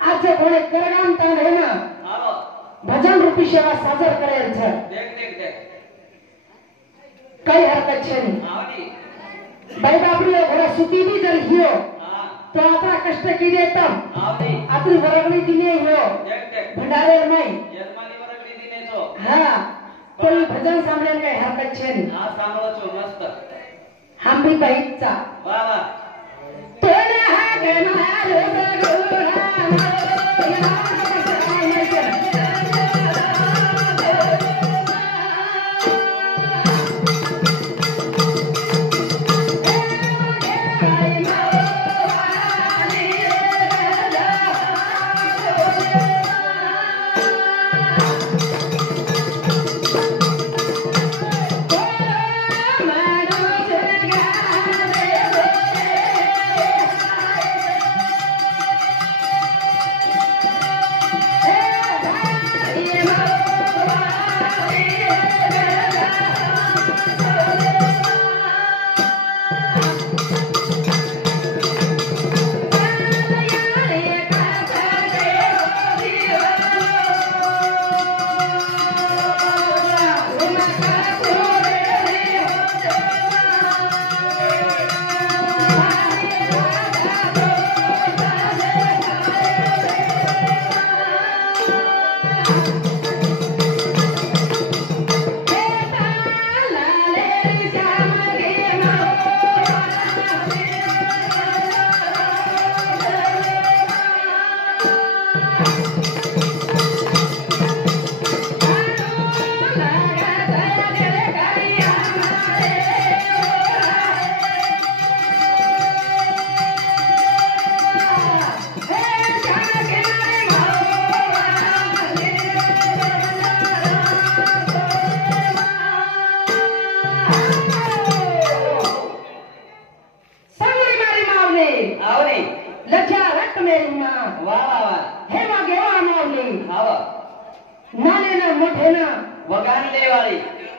आज कोणे करगाम ताण है ना हालो भजन रूपी सेवा साजर करेल छ देख देख देख कई हरकत छे नहीं आवनी भाई बापरी घोड़ा सुती भी जर हियो हां तो आता कष्ट की दे तम आवनी आतरी वरगणी दिने हियो देख देख भंडारे माई यजमानी वरगली दिने तो हां कोई भजन सामने कई हरकत छे नहीं हां सांगलो छो मस्त हम भी बहीचा वाह वाह तोला हा गना रो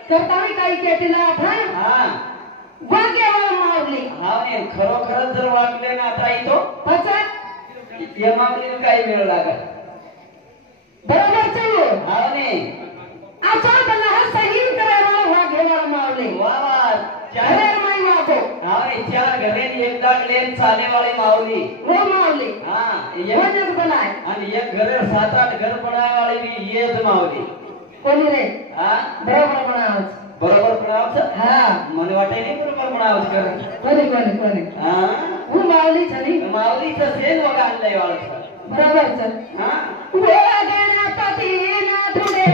करतावी काही केटीला आपण हां वागेवा मावली हावने खरोखरच जर वागले ना आता इथो पचत ये मावलीला काही वेळ लागत बरोबर चलो हावने आचा बल्ला सही करावा वागेवा मावली वाह वाह चार माई वागो हावने चार घरे एकदा लेन चाले वाली मावली वो मावली हां ये वजन बनाय आणि एक घरे 7-8 घर पडाय वाली भी येच मावली कोणी रे हां बरोबर बनावच बरोबर बनावच हां મને વાટે નહીં બરોબર બનાવસ કરે कोणी हां હું માવલી છની मावली તો સેન વગાન લઈ વાળો છે बरोबर सर हां वो गणपति ना धुले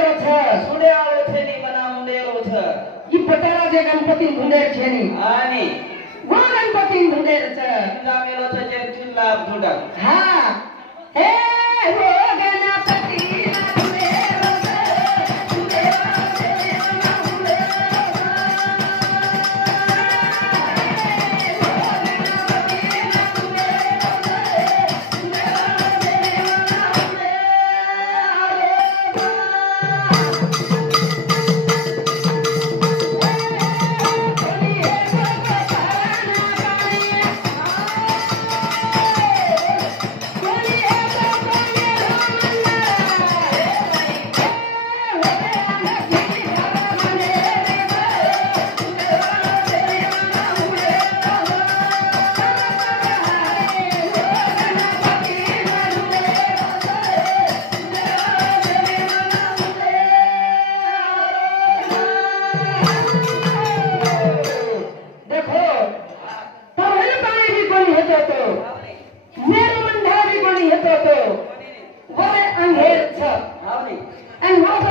रोज सुरे वाला तेरे बना हुले गणपती धुंडेर छेनी आणि वो गणपती धुंडेर छ जामेलो छ चर्चिन लाभ धुंडा हां हे वो गणपती धुंडेर छ धुंडेर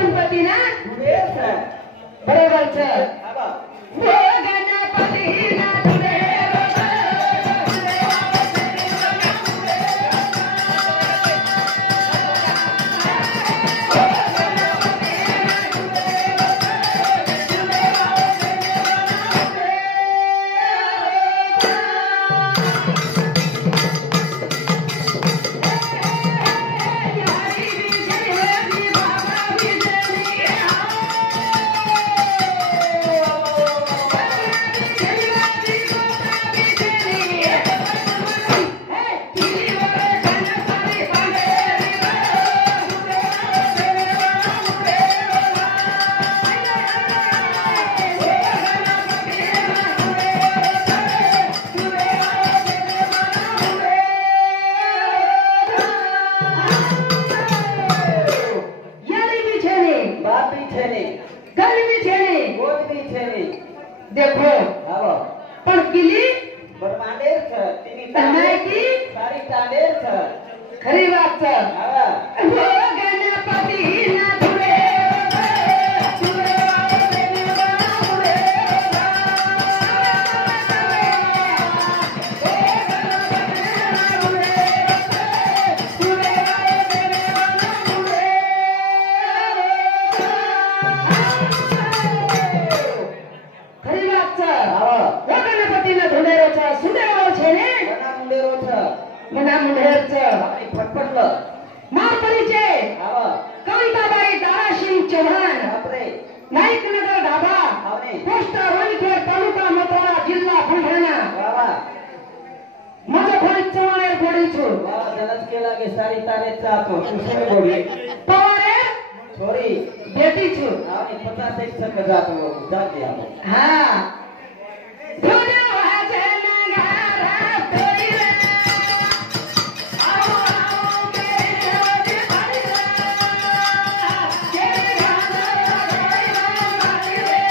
गणपती ना धुळेर छ बरोबर छ आबा हो गणपती ना धुळेर देखो आबा पण किली बरमाडेर छ तिनी तनाय की सारी ताडेर छ खरी बात छ आबा हो गणपती ना धुळेर खरी बात छ आबा हो गणपती ना धुळेर छ सुडेरो छे ने बना मुंडेरो छ मना मुढेर छ आणि फटफटलं नाव परिचय आबा कविताबाई दाराशिंग चव्हाण बापरे नाईक नगर ढाबा आवने पोस्ट वणखेड तालुका मोताळा जिल्हा बुलढाणा बाबा माझं खोडी चव्हाण खोडी छु बाबा जनस केला के सारी तारे चातो तुझे बोली पवारे छोरी बेटी छु आणि 50 एक संग जातो जाते आपण हा धुळे वाजन गारा तोरी रे आओ आओ मेरे रोज भाई रे केरे गाना गाई मारी रे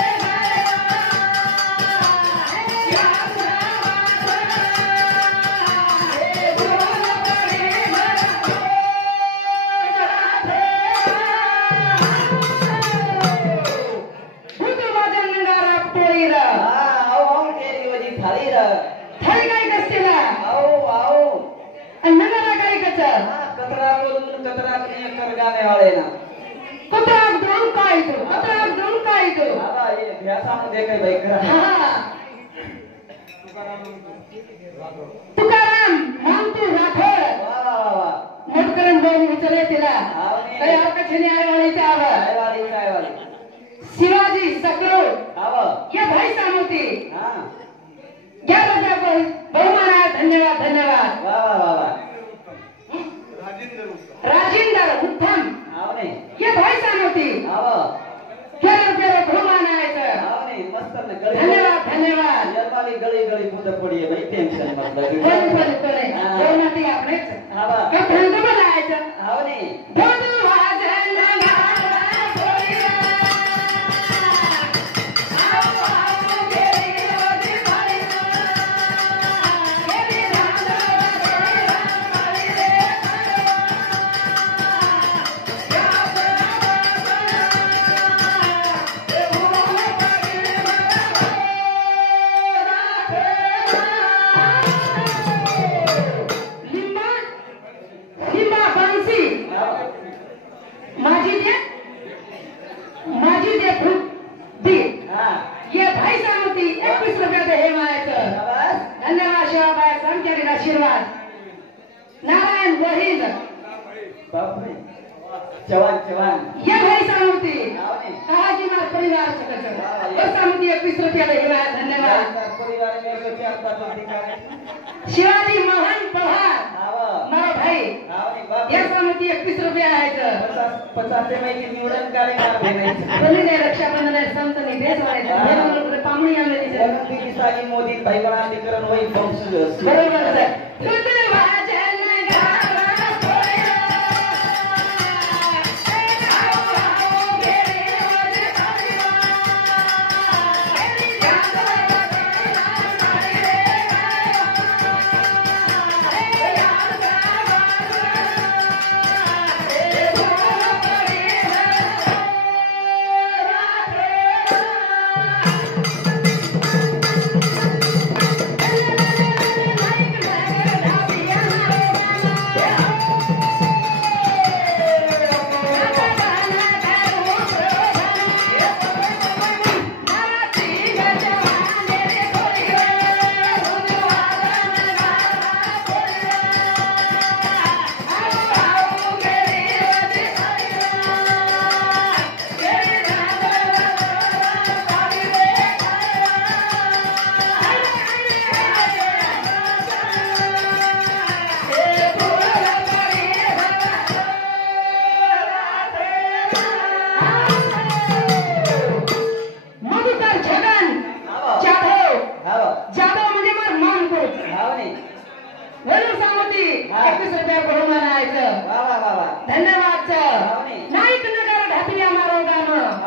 या हे बोल पड़े बुद्ध वाजन गारा तोरी रे आओ केरी वजी थाली र थाई काय कसतेला आओ नगरा काय कच कतरा बोलून कतरा ने कर गाने वाले ना कतराक दोन काय तो बाबा ये ध्यासामध्ये काही बाई करा हा तुकाराम मानतू राठोड वा वा वा वा मोटकरण बोल उचले तिला आवने. काही आकाशने आयवाळीचा आवा काय वाली शिवाजी सकरो आव या भाई सामोती हा घ्या बघा बहुमान आहे. धन्यवाद वा वा वा वा राजेंद्र उत्तम आवने या भाई सामोती आव केरो बहुमान आहे. आवने मस्त न गळी धन्यवाद जर्माली गळी गळी पुढे पडी भाई टेन्शन मत लगे कोणी हा. बहुमाती आपणेच आवा का धंदा बनायचं आवने धंदा वाजन गारा तोरी रे आओ आओ मेरे रोज भाई केरे गाना गाई मारी रे लिंबा बांसी माझी दे फ्रूट दी हा ये भाई सामती 21 रुपयाचं हे मायाचं आवाज धन्यवाद शिवाबाई आमच्याकडे आशीर्वाद नारायण वहीद बापरे जवान ये भाई सामती आवने काजी मार परिवार सकत बस सामती 21 रुपयाला हे माया धन्यवाद परिवार में को क्या बात दिखाने शिवाजी महान पवार आव मारा भाई आवने बाप या सामती 21 रुपया आहे 50 में की निवडन कार्यक्रम भेटायचं बोलले रक्षाबंधन आहे संत निदेश व्हायचं पामुणी आणले तिथे वनंती साई मोदी भाई बनाधिकरण होई वंश बरोबर आहे. तुझे वाजन गारा तोरी रे. आओ आओ मेरे रोज भाई केरे गाना गाई मारी रे यार गावा हे बोल पड़े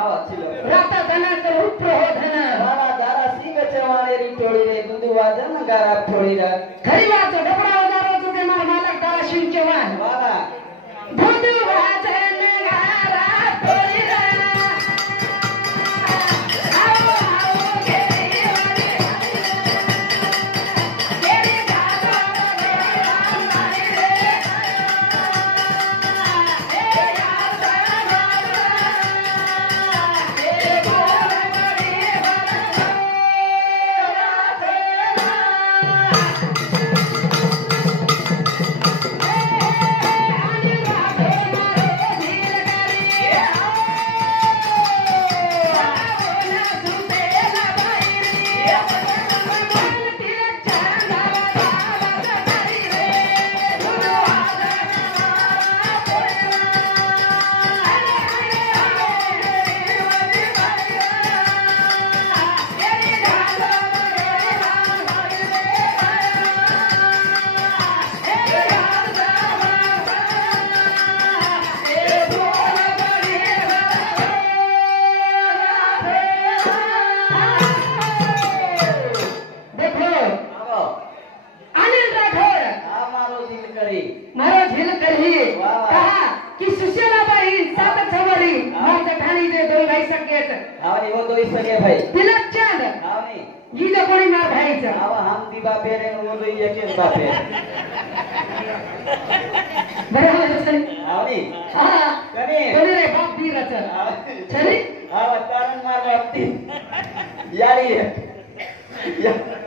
આવા ચીલો રાતા ધના તો ઉપરો ધન વાલા દારા સિંગ ચવાણેરી ટોળી રે ગુંદુવા જન ગારા થોડી રે ખરી વાત તો ડબડા ઉદારો તો તે મારા માલક તારા શિવ ચવાન વાલા ગુંદુવા જન ગારા થોડી રે આવો આવો કેરી વાલી કેરી ગાતો મારી રે એ યાદ એ બોલ પડી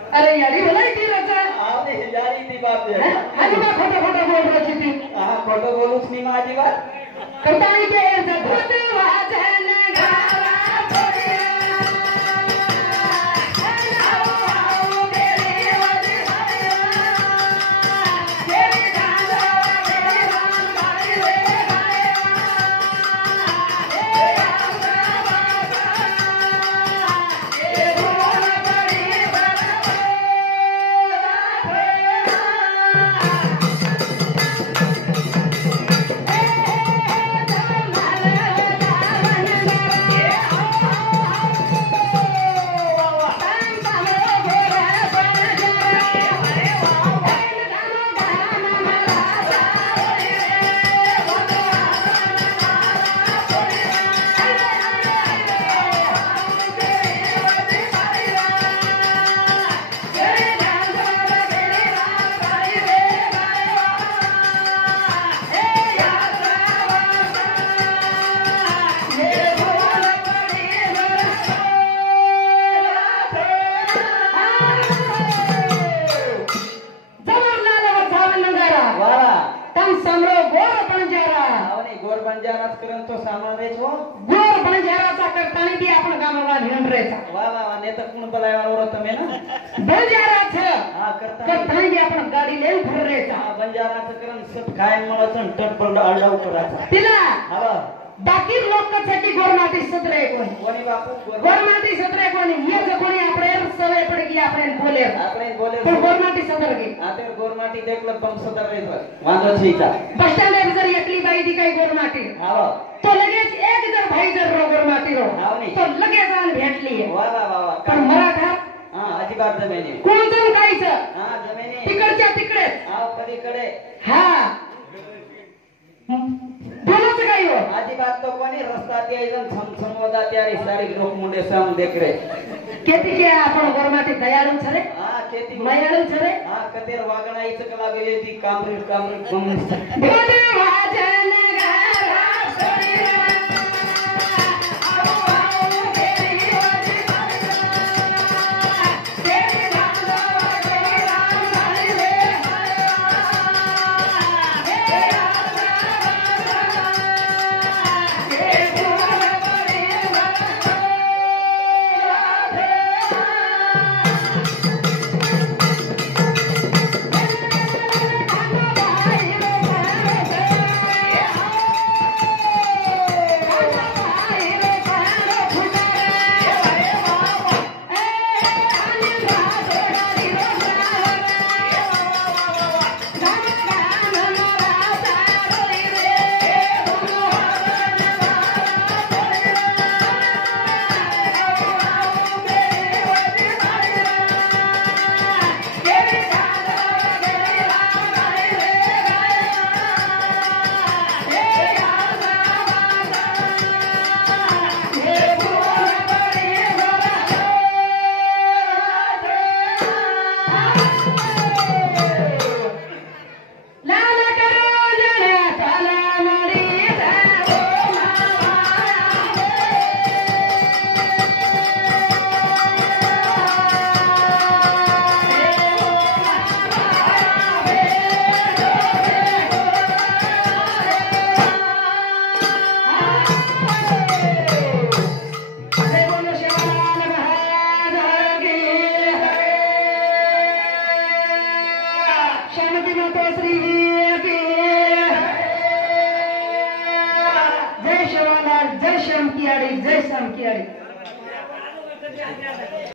अरे यारी बोलाई ती रचा આવને હિલારી દી બાપ છે हां खोटा खोटा बोल रही थी હા ખોટો બોલું છું ની માજી વાત करता ही के भूत वाजन गारा छोड़िया आओ आओ तेरी वाली तेरी गाना तेरी राम गाड़ी ले गाया ए आशा बाबा ए बोल पड़ी तो सामान रे छो गोर बंजाराचा करताना बी आपण गावाला हिंडरेचा वा वा वा ने तर कोण बोलायवर वर તમે ना बंजाराचा हा करताना करताना बी आपण गाडी लेन भररेचा हा बंजाराचं करण सब काय मळाचं टटपड आडा उपराचा तिला हा बाकी लोकांसाठी गोरमाटी सत्रे कोणी बापू गोरमाटी सत्रे कोणी ये जे कोणी આપણે સવે પડી ગયા આપણે બોલે પણ गोरमाटी सदर गे आते गोरमाटी देखलं बम सदर रे वांदो छीता बस स्टँड जर एकली बाई दी काही गोरमाटी हा तो लगेच एक जर भाई जर रो गोरमाटी रो तो लगेच आन भेटली वा वा वा वा पण मराठा हा अजिबात जमिनी कोण जण कायचं हा जमिनी तिकडच्या तिकडे हा पलीकडे हा बोलत काय हो अजिबात तो कोणी रस्ता ते एकदम समसमोदा त्यारी सारी लोक मुंडे साम देखरे केती के आपण गोरमाटी दयाळू छरे हा केती मयाळू छरे हा कतेर वागणाईचं कला गेली कामरी कामरी कम्युनिस्ट बोले वाजन गारा सोडीला आओ आओ तेरी वाली तेरी गाना तेरी राम गाड़ी ले हे आशा हे बोल पड़ी भाई गाडी